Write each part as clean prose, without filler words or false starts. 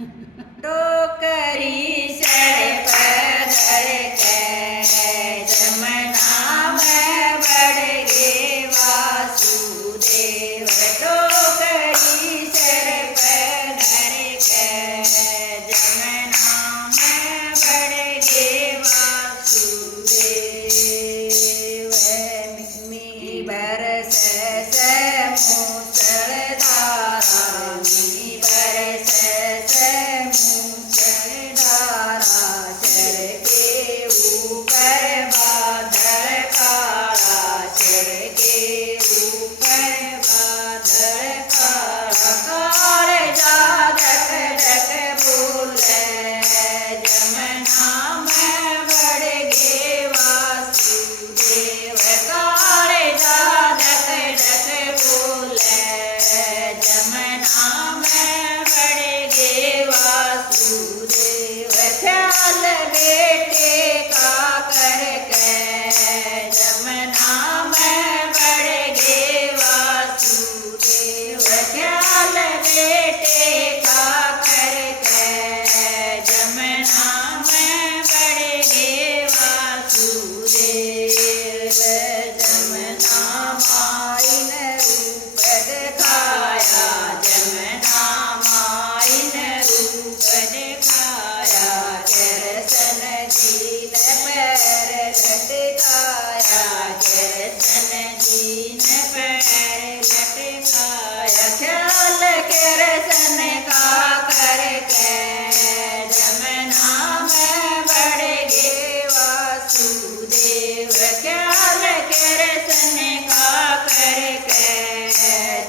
टोकरी सड़ पधर के जमना में बढ़ गे वासुदेव। टोकरी सड़ पधर के जमना में बढ़ गे वासुदेव। मी बरस से मूसलधारा, मी बरस से मूसलधारा, सर के ऊपर बादल काला, सर के ऊपर बादल काला। काले जा धक धक बोले जमना में बढ़ गे वासुदेव। काले जा धक धक बोले जमना में बढ़ गे वासुदेव। ख्याल बेटे का करके जमना में बढ़ गे वासुदेव। ख्याल बेटे का करके जमना में बढ़ गे वासुदेव। जमना माइन रूप दिखाया, जमना माइन रूप दिखाया, कृष्ण जी ने पैर लटकाया, कृष्ण जी ने पैर लटकाया। ख्याल कृष्ण का करके जमना में बढ़ गे वासुदेव। ख्याल कृष्ण का करके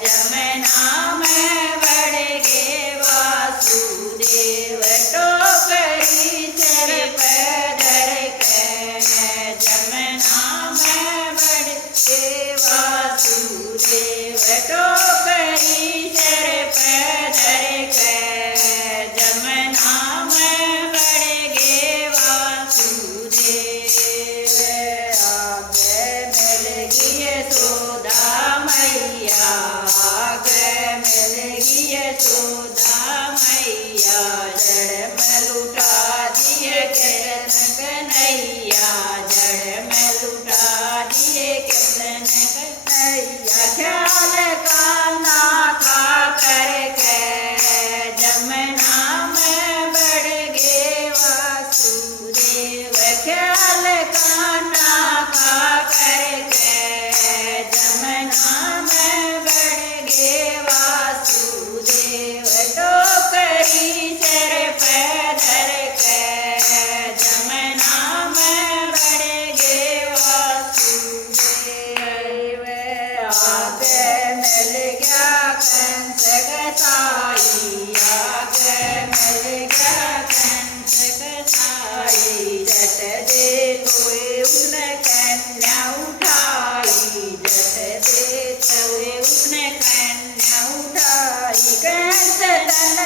जमना में बढ़ गे वासुदेव। टोकरी सर पधर के जमना में बढ़ गे वासुदेव। टोकरी सर पधर के जमना में बढ़ गे वासुदेव। आगे मिल गई यशोदा मैया, आगे मिल गई यशोदा मैया, जड़ में लुटा दिए कृष्ण कन्हैया, जड़ में लुटा दिए कृष्ण कन्हैया। ख्याल कान्हा का करके जमना में बढ़ गे वासुदेव। ख्याल कान्हा का करके जमना में बढ़ गे वासुदेव। टोकरी सर पधर के जमना में बढ़ गे वासुदेव। आगे मिल गया कंस कसाई, आगे मिल गया कंस कसाई, जट दे तोए उसने कन्या उठाई, जट दे तोए उसने कन्या उठाई। कंस तन